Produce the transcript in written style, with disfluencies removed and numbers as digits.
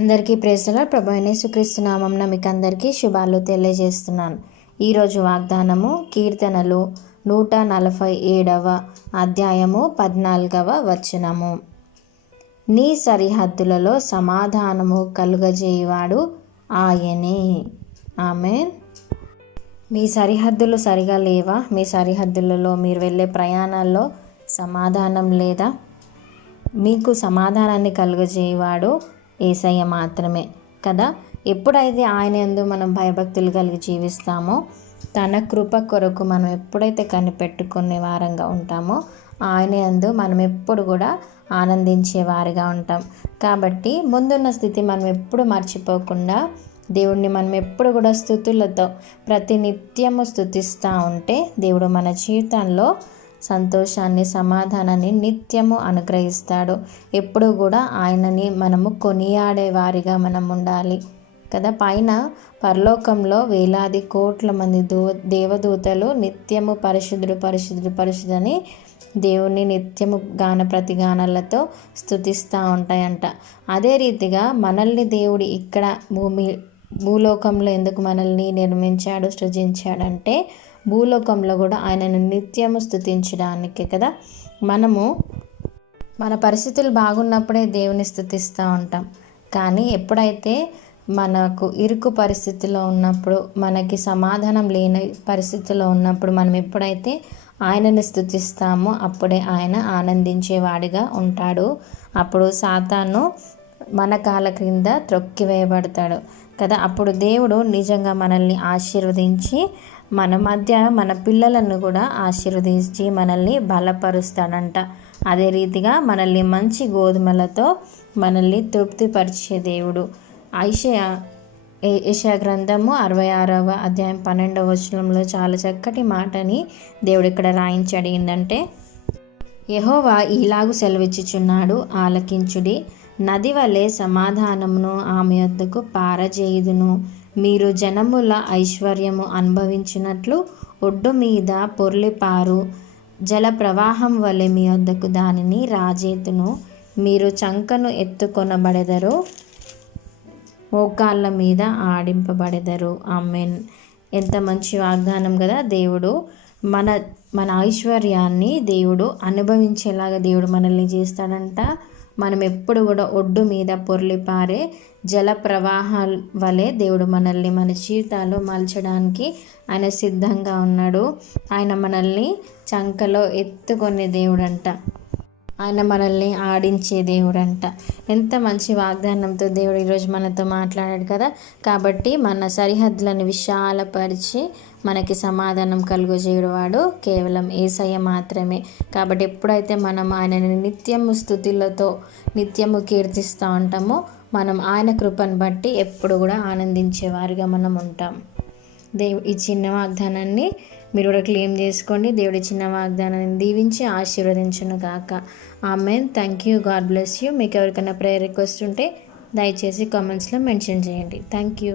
అందరికీ praise the lord. ప్రభువైన యేసుక్రీస్తు నామమున మీకు అందరికీ శుభాలు తెలియజేస్తున్నాను. ఈరోజు వాగ్దానము కీర్తనలు 147వ అధ్యాయము 14వ వచనము. నీ సరిహద్దులలో సమాధానము కలుగజేయువాడు ఆయనే. ఆమేన్. మీ సరిహద్దులు సరిగా లేవా? మీ సరిహద్దులలో మీరు వెళ్ళే ప్రయాణాల్లో సమాధానం లేదా? మీకు సమాధానాన్ని కలుగజేయువాడు యేసయ్య మాత్రమే కదా. ఎప్పుడైతే ఆయన యందు మనం భయభక్తులు కలిగి జీవిస్తామో, తన కృప కొరకు మనం ఎప్పుడైతే కనిపెట్టుకునే వారంగా ఉంటామో, ఆయన యందు మనం ఎప్పుడు కూడా ఆనందించే వారిగా ఉంటాం. కాబట్టి ముందున్న స్థితి మనం ఎప్పుడు మర్చిపోకుండా దేవుడిని మనం ఎప్పుడు కూడా స్తుతులతో ప్రతినిత్యము స్తుతిస్తూ ఉంటే దేవుడు మన జీవితంలో సంతోషాన్ని, సమాధానాన్ని నిత్యము అనుగ్రహిస్తాడు. ఎప్పుడు కూడా ఆయనని మనము కొనియాడే వారిగా మనం ఉండాలి కదా. పైన పరలోకంలో వేలాది కోట్ల మంది దేవదూతలు నిత్యము పరిశుద్ధుడు పరిశుద్ధుడు పరిశుద్ధని దేవుణ్ణి నిత్యము గాన ప్రతిగానాలతో స్తుతిస్తూ ఉంటాయంట. అదే రీతిగా మనల్ని దేవుడు ఇక్కడ భూలోకంలో ఎందుకు మనల్ని నిర్మించాడు, సృజించాడంటే భూలోకంలో కూడా ఆయనను నిత్యము స్తుతించడానికి కదా. మనము మన పరిస్థితులు బాగున్నప్పుడే దేవుని స్తుతిస్తూ ఉంటాం. కానీ ఎప్పుడైతే మనకు ఇరుకు పరిస్థితిలో ఉన్నప్పుడు, మనకి సమాధానం లేని పరిస్థితిలో ఉన్నప్పుడు మనం ఎప్పుడైతే ఆయనని స్తుతిస్తామో అప్పుడే ఆయన ఆనందించేవాడిగా ఉంటాడు. అప్పుడు సాతాను మన కాళ్ళ క్రింద త్రొక్కివేయబడతాడు కదా. అప్పుడు దేవుడు నిజంగా మనల్ని ఆశీర్వదించి మన మధ్య మన పిల్లలను కూడా ఆశీర్వదించి మనల్ని బలపరుస్తాడంట. అదే రీతిగా మనల్ని మంచి గోధుమలతో మనల్ని తృప్తిపరిచే దేవుడు. యెషయా గ్రంథము 66వ అధ్యాయం 12వ వచనంలో చాలా చక్కటి మాటని దేవుడు ఇక్కడ రాయించాడు. ఏంటంటే, యెహోవా ఈలాగు సెలవిచ్చుచున్నాడు, ఆలకించుడి. నది వలె సమాధానమును ఆమె యొద్దకు పారజేయుదును. మీరు జనముల ఐశ్వర్యము అనుభవించినట్లు ఒడ్డు మీద పొర్లిపారు జల ప్రవాహం వలె మీ యొద్దకు దానిని రాజేతును. మీరు చంకను ఎత్తుకొనబడెదరు, మోకాళ్ళ మీద ఆడింపబడెదరు. ఆమేన్. ఎంత మంచి వాగ్దానం కదా. దేవుడు మన ఐశ్వర్యాన్ని దేవుడు అనుభవించేలాగా దేవుడు మనల్ని చేస్తాడంట. మనం ఎప్పుడు కూడా ఒడ్డు మీద పొర్లిపారే జల ప్రవాహాల వలె దేవుడు మనల్ని మన జీవితాల్లో మలచడానికి ఆయన సిద్ధంగా ఉన్నాడు. ఆయన మనల్ని చంకలో ఎత్తుకునే దేవుడంట. ఆయన మనల్ని ఆడించే దేవుడంట. ఎంత మంచి వాగ్దానంతో దేవుడు ఈరోజు మనతో మాట్లాడాడు కదా. కాబట్టి మన సరిహద్దులను విశాలపరిచి మనకి సమాధానం కలుగజేయువాడు కేవలం యేసయ్య మాత్రమే. కాబట్టి ఎప్పుడైతే మనం ఆయనని నిత్యము స్తుతులతో నిత్యము కీర్తిస్తూ ఉంటామో, మనం ఆయన కృపను బట్టి ఎప్పుడు కూడా ఆనందించే వారిగా మనం ఉంటాం. ఈ చిన్న వాగ్దానాన్ని మీరు కూడా క్లెయిమ్ చేసుకోండి. దేవుడి చిన్న వాగ్దానాన్ని దీవించి ఆశీర్వదించును గాక. Amen. Thank you. God bless you. మీకు ఎవరికైనా ప్రేయర్ రిక్వెస్ట్ ఉంటే దయచేసి కామెంట్స్లో మెన్షన్ చేయండి. Thank you.